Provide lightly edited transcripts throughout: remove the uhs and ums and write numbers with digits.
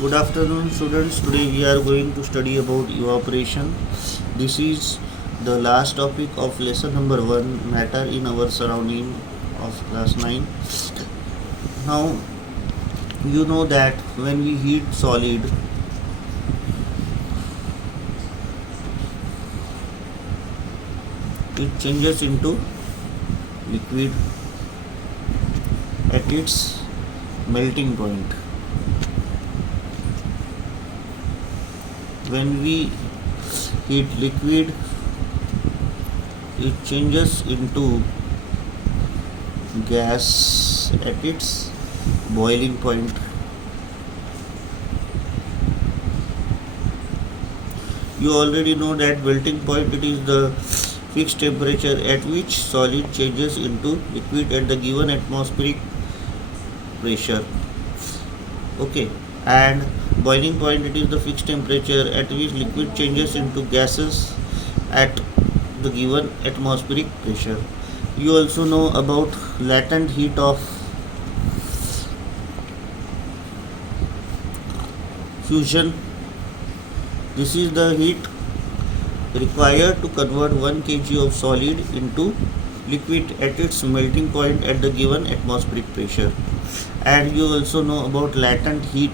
Good afternoon, students. Today we are going to study about evaporation. This is the last topic of lesson number 1, matter in our surrounding of class 9. Now, you know that when we heat solid, it changes into liquid at its melting point. When we heat liquid, it changes into gas at its boiling point. You already know that melting point, it is the fixed temperature at which solid changes into liquid at the given atmospheric pressure. Okay, and boiling point, it is the fixed temperature at which liquid changes into gases at the given atmospheric pressure. You also know about latent heat of fusion. This is the heat required to convert 1 kg of solid into liquid at its melting point at the given atmospheric pressure. And you also know about latent heat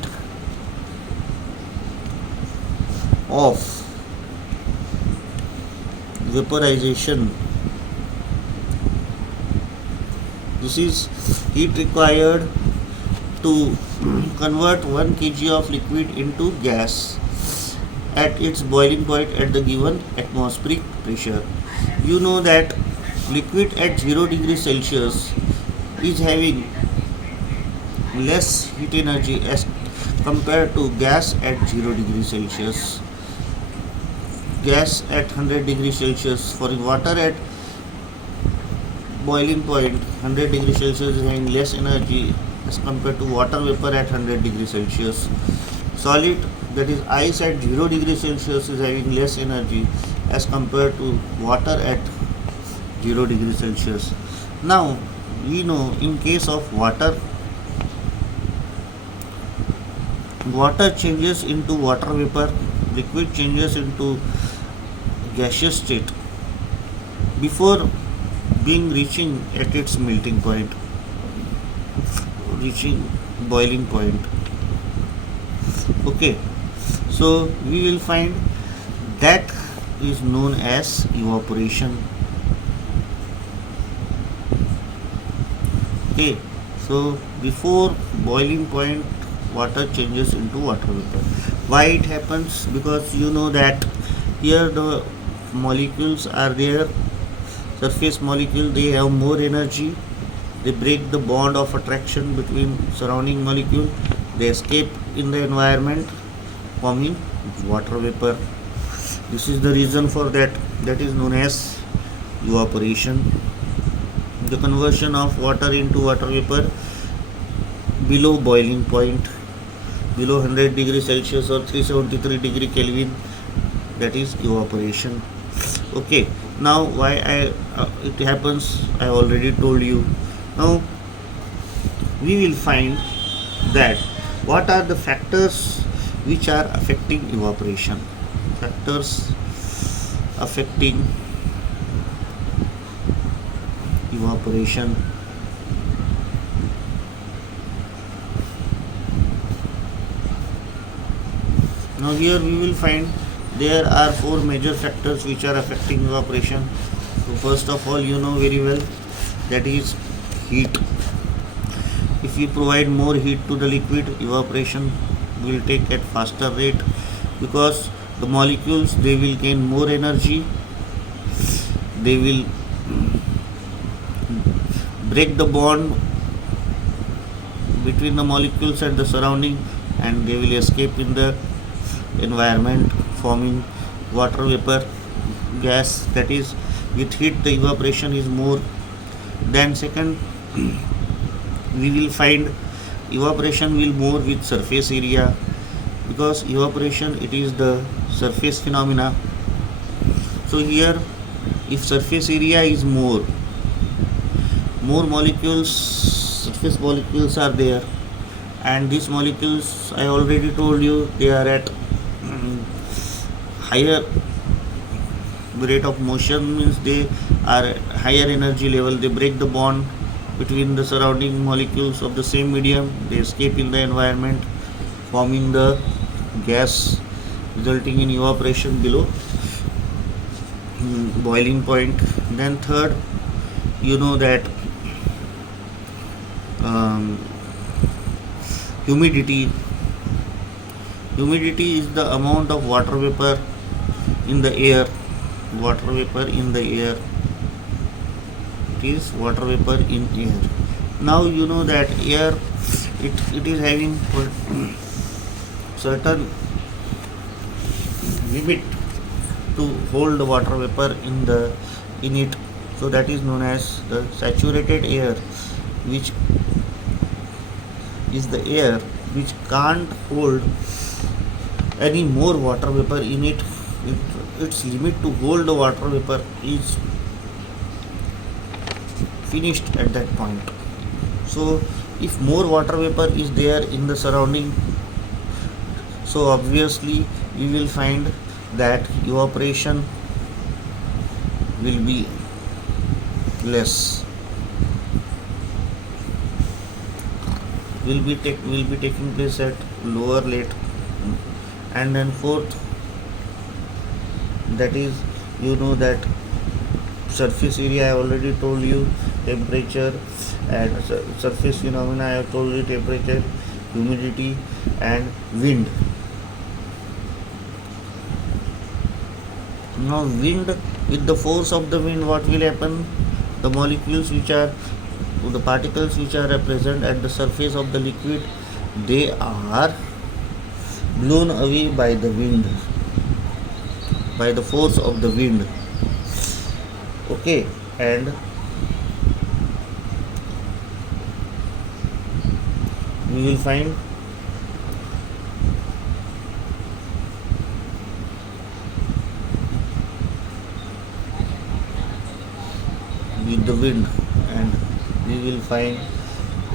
of vaporization. This is heat required to convert 1 kg of liquid into gas at its boiling point at the given atmospheric pressure. You know that liquid at 0 degrees Celsius is having less heat energy as compared to gas at 0 degrees Celsius. Gas at 100 degrees Celsius, for water at boiling point 100 degrees Celsius is having less energy as compared to water vapor at 100 degrees Celsius. Solid, that is ice at 0 degrees Celsius, is having less energy as compared to water at 0 degrees Celsius. Now we know in case of water changes into water vapor, liquid changes into gaseous state before reaching at its melting point, reaching boiling point. Okay, so we will find that is known as evaporation. Okay, so before boiling point, water changes into water vapor. Why it happens? Because you know that here the molecules are there, surface molecule, they have more energy, they break the bond of attraction between surrounding molecule, they escape in the environment forming water vapor. This is the reason for that, that is known as evaporation. The conversion of water into water vapor below boiling point, below 100 degrees Celsius or 373 degree Kelvin, that is evaporation. Okay, now why it happens, I already told you. Now we will find that what are the factors which are affecting evaporation. Factors affecting evaporation. Now here we will find there are 4 major factors which are affecting evaporation. So first of all, you know very well, that is heat. If we provide more heat to the liquid, evaporation will take at faster rate, because the molecules, they will gain more energy, they will break the bond between the molecules and the surrounding, and they will escape in the environment forming water vapor gas. That is, with heat the evaporation is more. Then second, we will find evaporation will more with surface area, because evaporation, it is the surface phenomena. So here, if surface area is more molecules, surface molecules are there, And these molecules, I already told you, they are at higher rate of motion, means they are at higher energy level. They break the bond between the surrounding molecules of the same medium. They escape in the environment, forming the gas, resulting in evaporation below boiling point. Then third, you know that um, humidity. Humidity is the amount of water vapor in the air. Water vapor in the air. It is water vapor in air. Now you know that air, it is having certain limit to hold the water vapor in it. So that is known as the saturated air, which is the air which can't hold any more water vapor in it. Its limit to hold the water vapor is finished at that point. So if more water vapor is there in the surrounding, so obviously we will find that evaporation will be less, will be taking place at lower rate. And then fourth, that is, you know that surface area, I already told you, temperature, and surface phenomena, I have told you, temperature, humidity, and wind. Now wind, with the force of the wind, what will happen? The molecules which are, the particles which are present at the surface of the liquid, they are blown away by the wind, by the force of the wind. Okay, and we will find with the wind, and we will find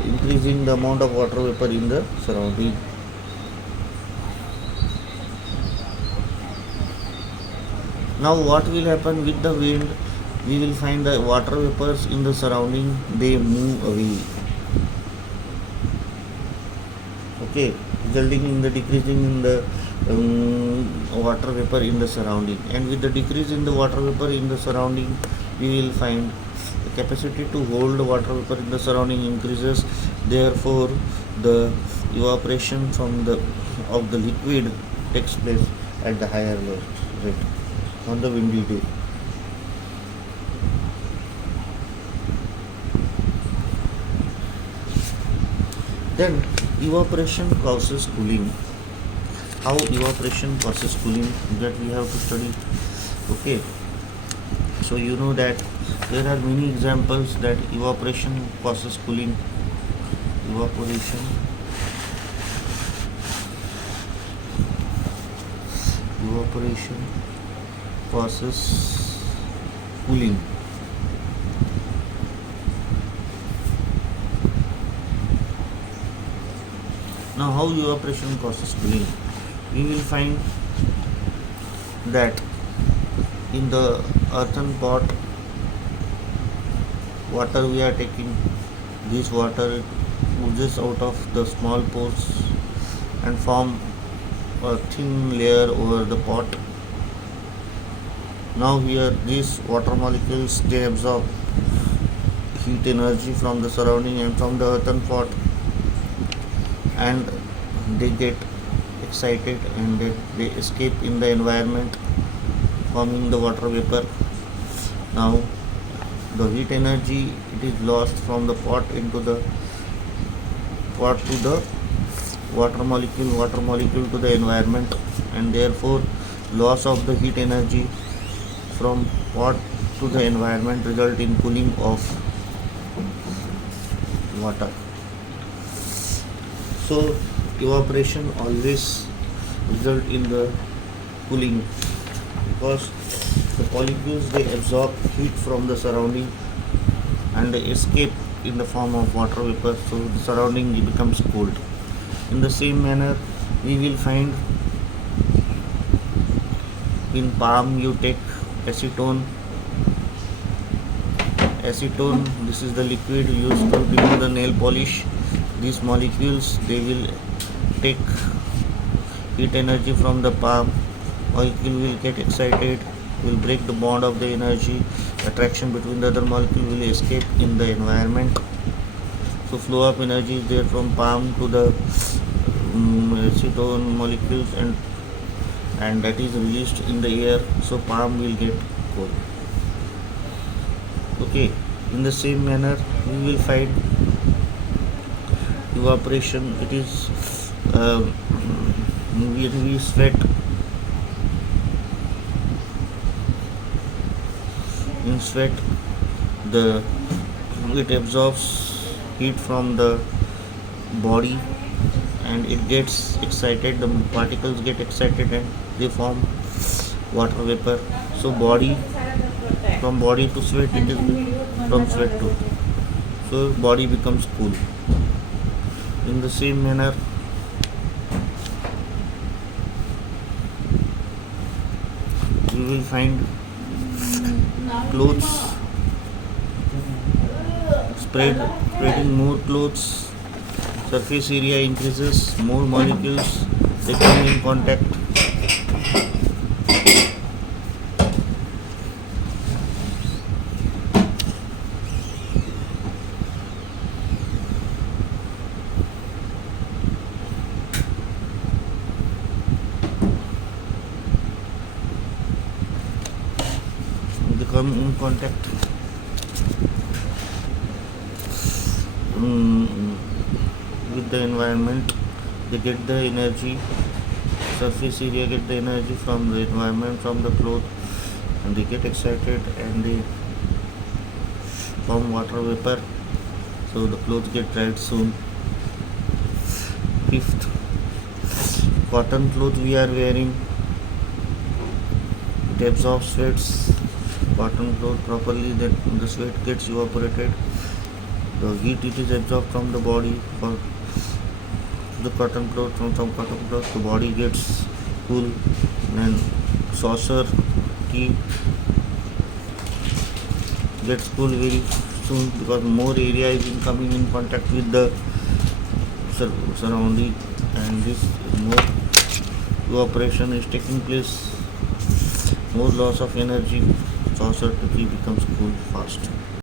increasing the amount of water vapor in the surrounding. Now what will happen with the wind? We will find the water vapors in the surrounding, they move away. Okay, resulting in the decreasing in the water vapor in the surrounding. And with the decrease in the water vapor in the surrounding, we will find the capacity to hold water vapor in the surrounding increases. Therefore the evaporation from the of the liquid takes place at the higher rate on the windy day. Then evaporation causes cooling. How evaporation causes cooling, that we have to study. Okay, so you know that there are many examples that evaporation causes cooling. Evaporation, evaporation causes cooling. Now how evaporation causes cooling? We will find that in the earthen pot, water we are taking, this water oozes out of the small pores and form a thin layer over the pot. Now here these water molecules, they absorb heat energy from the surrounding and from the earthen pot, and they get excited, and they escape in the environment, forming the water vapor. Now the heat energy, it is lost from the pot into the pot to the water molecule to the environment, and therefore loss of the heat energy from pot to the environment result in cooling of water. So evaporation always result in the cooling, because the molecules, they absorb heat from the surrounding and they escape in the form of water vapor, so the surrounding becomes cold. In the same manner, we will find in palm you take acetone. Acetone, this is the liquid used to remove the nail polish. These molecules, they will take heat energy from the palm. Molecule will get excited, will break the bond of the energy. Attraction between the other molecule will escape in the environment. So flow of energy is there from palm to the acetone molecules, and that is released in the air. So palm will get cold. Okay. In the same manner, we will find evaporation. It is when we sweat. In sweat, the it absorbs heat from the body, and it gets excited. The particles get excited and they form water vapor. So body, from body to sweat, it is from sweat to, so body becomes cool. In the same manner, you will find clothes spreading more clothes, surface area increases, more molecules they come in contact. They come in contact with the environment. They get the energy, surface area get the energy from the environment, from the cloth, and they get excited and they form water vapor. So the clothes get dried soon. Fifth, cotton cloth we are wearing, it absorbs sweats. Cotton cloth properly, then the sweat gets evaporated. The heat it is absorbed from the body. For the cotton cloth, from cotton cloth, the body gets cool. And saucer, tea gets cool very soon, because more area is coming in contact with the surrounding, and this more evaporation is taking place, more loss of energy. Saucer to tea becomes cool fast.